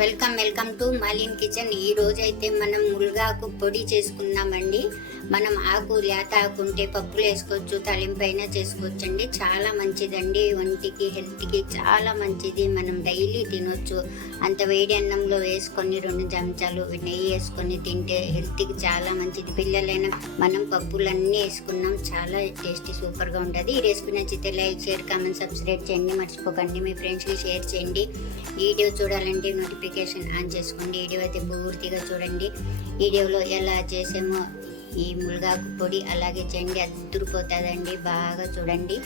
Welcome welcome to Malin kitchen. ఈ రోజు అయితే మనం ముల్గాకు పొడి చేసుకుందామండి. మనం ఆకు లేత ఆకు ఉంటే పప్పులు వేసుకోవచ్చు తలింపైన చేసుకోవచ్చు అండి చాలా మంచిదండి. ఒంటికి హెల్త్కి చాలా మంచిది. మనం డైలీ తినొచ్చు. అంత వేడి అన్నంలో వేసుకొని రెండు చెంచాలు నెయ్యి వేసుకొని తింటే హెల్త్కి చాలా మంచిది. పిల్లలైనా మనం పప్పులన్నీ వేసుకున్నాం చాలా టేస్టీ సూపర్గా ఉంటుంది. ఈ రెసిపీ నచ్చితే లైక్ షేర్ కామెంట్ సబ్స్క్రైబ్ చేయండి. మర్చిపోకండి. మీ ఫ్రెండ్స్కి షేర్ చేయండి. వీడియో చూడాలంటే నోటిఫికేషన్ ఆన్ చేసుకోండి. వీడియో అయితే పూర్తిగా చూడండి. వీడియోలో ఎలా చేసామో ఈ ములగాకు పొడి అలాగే చేయండి అద్దరిపోతుందండి బాగా చూడండి.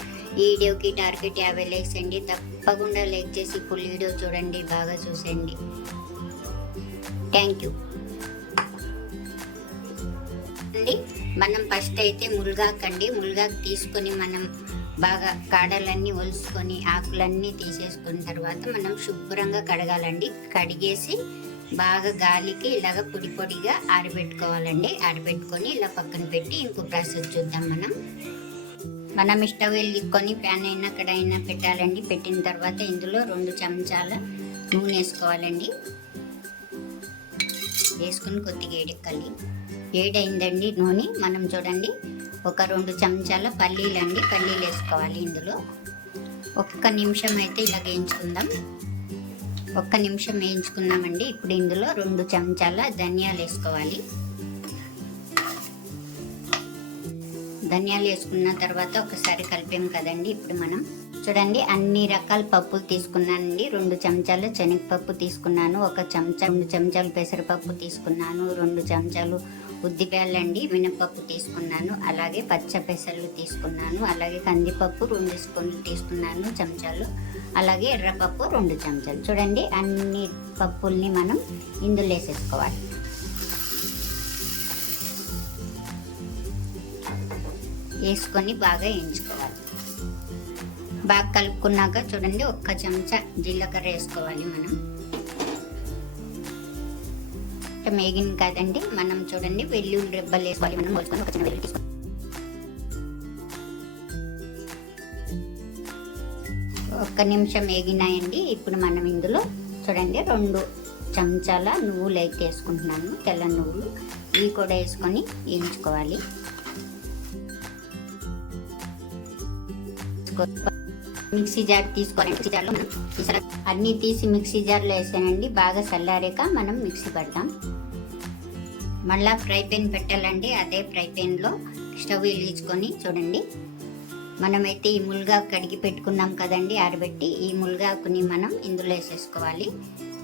ఈ వీడియోకి టార్గెట్ యాభై లైక్స్ అండి. తప్పకుండా లైక్ చేసి ఫుల్ వీడియో చూడండి. బాగా చూసండి థ్యాంక్ యూ అండి మనం ఫస్ట్ అయితే ముల్గాకు అండి. ములగాక్ తీసుకొని మనం బాగా కాడలన్నీ ఒలుసుకొని ఆకులన్నీ తీసేసుకున్న తర్వాత మనం శుభ్రంగా కడగాలండి. కడిగేసి బాగా గాలికి ఇలాగ పొడి పొడిగా ఆరబెట్టుకోవాలండి. ఆరబెట్టుకొని ఇలా పక్కన పెట్టి ఇంకో ప్రాసెస్ చూద్దాం మనం. మనం స్టవ్ వెళ్ళుకొని ప్యాన్ అయినా కడైనా పెట్టాలండి. పెట్టిన తర్వాత ఇందులో రెండు చెంచాల నూనె వేసుకోవాలండి. వేసుకుని కొద్దిగా ఏడెక్కాలి. ఏడైందండి నూనె. మనం చూడండి. ఒక రెండు చెంచాల పల్లీలు అండి. పల్లీలు వేసుకోవాలి ఇందులో. ఒక్క నిమిషం అయితే ఇలా వేయించుకుందాం. ఒక్క నిమిషం వేయించుకున్నామండి. ఇప్పుడు ఇందులో రెండు చెంచాల ధనియాలు వేసుకోవాలి. ధనియాలు వేసుకున్న తర్వాత ఒకసారి కలిపాం కదండి. ఇప్పుడు మనం చూడండి అన్ని రకాల పప్పులు తీసుకున్నానండి. రెండు చెంచాలు శనగపప్పు తీసుకున్నాను ఒక చెంచా రెండు చెంచాలు పెసరపప్పు తీసుకున్నాను రెండు చెంచాలు ఉద్దిపేళ్ళండి మినపప్పు తీసుకున్నాను అలాగే పచ్చ పెసర్లు తీసుకున్నాను అలాగే కందిపప్పు రెండు స్పూన్లు తీసుకున్నాను చెంచాలు అలాగే ఎర్రపప్పు రెండు చెంచాలు. చూడండి అన్ని పప్పుల్ని మనం ఇందులో వేసేసుకోవాలి. వేసుకొని బాగా ఎంచుకోవాలి బాగా కలుపుకున్నాక చూడండి ఒక్క చెంచా జీలకర్ర వేసుకోవాలి మనం. మేగింది కదండి మనం చూడండి వెల్లుల్లి రెబ్బలు వేసుకోవాలి మనం పోసుకొని ఒక చిన్న వెల్లుల్లి తీసుకోవాలి. ఒక్క నిమిషం వేగినాయండి ఇప్పుడు మనం ఇందులో చూడండి రెండు చెంచాల నువ్వులు అయితే వేసుకుంటున్నాను తెల్ల నువ్వులు. ఇవి కూడా వేసుకొని వేయించుకోవాలి. మిక్సీ జార్ తీసుకొని మిక్సీ జార్లో మనం అన్నీ తీసి మిక్సీ జార్లో వేసానండి బాగా చల్లారాక మనం మిక్సీ పెడతాం. మళ్ళా ఫ్రై పెన్ పెట్టాలండి అదే ఫ్రై పెన్లో స్టవ్ వెలిగించుకొని చూడండి. మనమైతే ఈ ములగాకు కడిగి పెట్టుకున్నాం కదండి ఆరబెట్టి ఈ ములగాకుని మనం ఇందులో వేసేసుకోవాలి.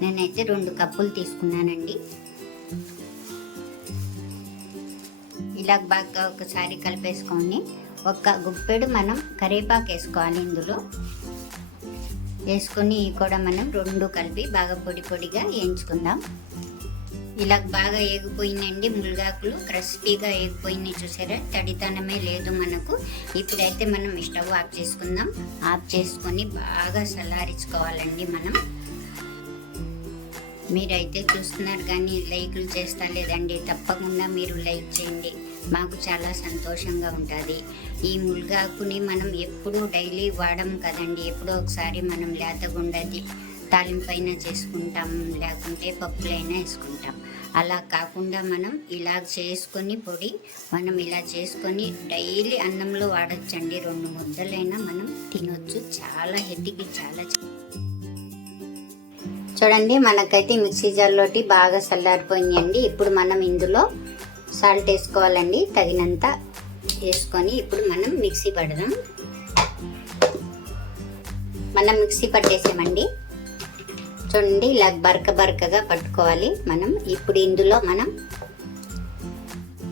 నేనైతే రెండు కప్పులు తీసుకున్నానండి. ఇలా బాగా ఒకసారి కలిపేసుకొని ఒక గుప్పెడు మనం కరివేపాకు వేసుకోవాలి ఇందులో. వేసుకొని కూడా మనం రెండు కలిపి బాగా పొడి పొడిగా వేయించుకుందాం. ఇలా బాగా ఏగిపోయిందండి ముల్గాకులు క్రిస్పీగా ఏగిపోయినాయి చూసారా? తడితనమే లేదు మనకు. ఇప్పుడైతే మనం స్టవ్ ఆఫ్ చేసుకుందాం. ఆఫ్ చేసుకొని బాగా చల్లారించుకోవాలండి మనం. మీరైతే చూస్తున్నారు కానీ లైక్లు చేస్తా లేదండి. తప్పకుండా మీరు లైక్ చేయండి. మాకు చాలా సంతోషంగా ఉంటుంది. ఈ ముల్గాకుని మనం ఎప్పుడూ డైలీ వాడము కదండి. ఎప్పుడో ఒకసారి మనం లేతగుండది తాలింపైన చేసుకుంటాం. లేకుంటే పప్పులైనా వేసుకుంటాం. అలా కాకుండా మనం ఇలా చేసుకొని పొడి మనం ఇలా చేసుకొని డైలీ అన్నంలో వాడచ్చండి. రెండు ముద్దలైనా మనం తినొచ్చు. చాలా హెల్త్కి చాలా చూడండి మనకైతే మిక్సీ జార్లోటి బాగా చల్లారిపోయిందండి ఇప్పుడు మనం ఇందులో సాల్ట్ వేసుకోవాలండి తగినంత వేసుకొని ఇప్పుడు మనం మిక్సీ పడదాం. మనం మిక్సీ పట్టేసామండి. చూడండి ఇలా బరక బరకగా పట్టుకోవాలి మనం. ఇప్పుడు ఇందులో మనం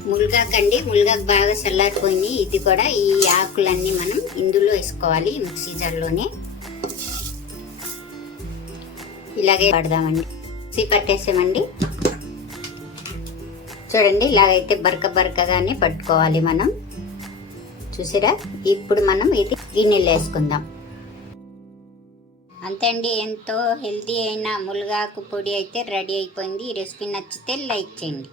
ములగాకండి ములగాకు బాగా చల్లారిపోయింది. ఇది కూడా ఈ ఆకులన్నీ మనం ఇందులో వేసుకోవాలి మిక్సీ జార్లోనే. ఇలాగే పడదామండి. మిక్సీ పట్టేసామండి. చూడండి ఇలాగైతే బరక బరకగానే పట్టుకోవాలి మనం. చూసిరా? ఇప్పుడు మనం ఇది గిన్నెలు వేసుకుందాం. అంతే అండి ఎంతో హెల్తీ అయిన ములగాకు పొడి అయితే రెడీ అయిపోయింది. ఈ రెసిపీ నచ్చితే లైక్ చేయండి.